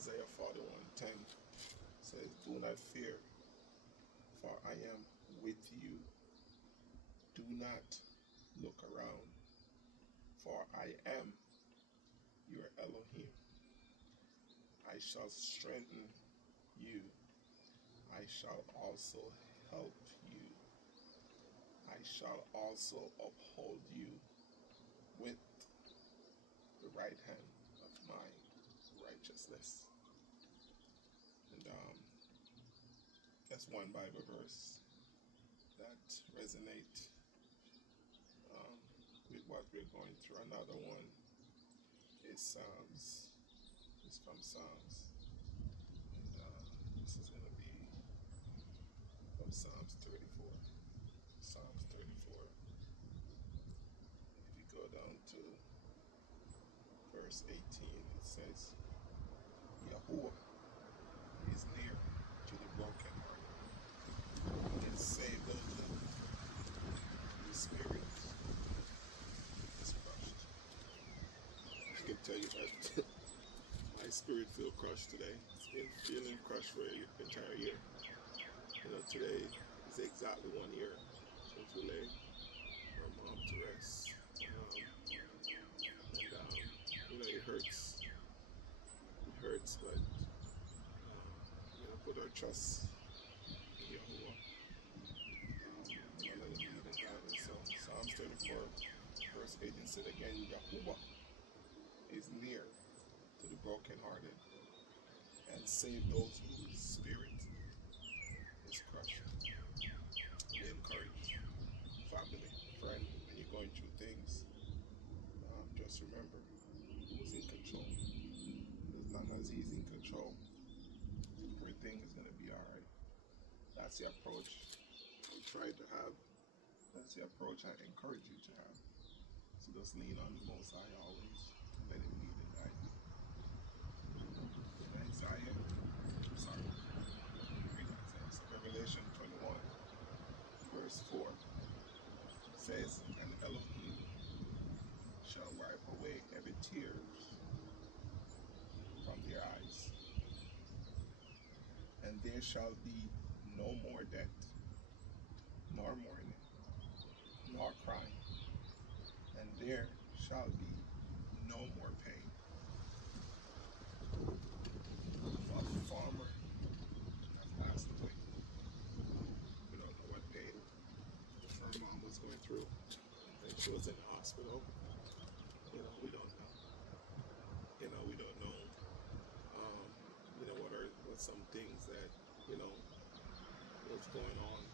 Isaiah 41:10 says, "Do not fear, for I am with you. Do not look around, for I am your Elohim. I shall strengthen you. I shall also help you. I shall also uphold you with the right hand of my righteousness." And that's one Bible verse that resonate um, with what we're going through. Another one is Psalms. It's from Psalms, and this is going to be from Psalms 34. Psalms 34. If you go down to verse 18, it says, "Yahuwah is near to the brokenhearted, and save those whose spirit is crushed." I can tell you that my spirit feels crushed today. It's been feeling crushed for the entire year. Today is exactly 1 year since we laid our mom to rest. It hurts. It hurts, but put our trust in Yahuwah. Let it lead and guide us. So Psalms 34, verse 18 said again, "Yahuwah is near to the brokenhearted, and save those whose spirit is crushed." Be encouraged, family, friend, when you're going through things, just remember who's in control. As long as he's in control, everything is going to be all right. That's the approach I try to have. That's the approach I encourage you to have. So just lean on the Most High always, and let Him lead and guide you. In Isaiah, read Isaiah. So Revelation 21, verse 4 says, "And Elohim shall wipe away every tears from their eyes, and there shall be no more death, nor mourning, nor crying, and there shall be no more pain. For the former have passed away." We don't know what pain her mom was going through when she was in the hospital. We don't know. We don't know. What are some things that was going on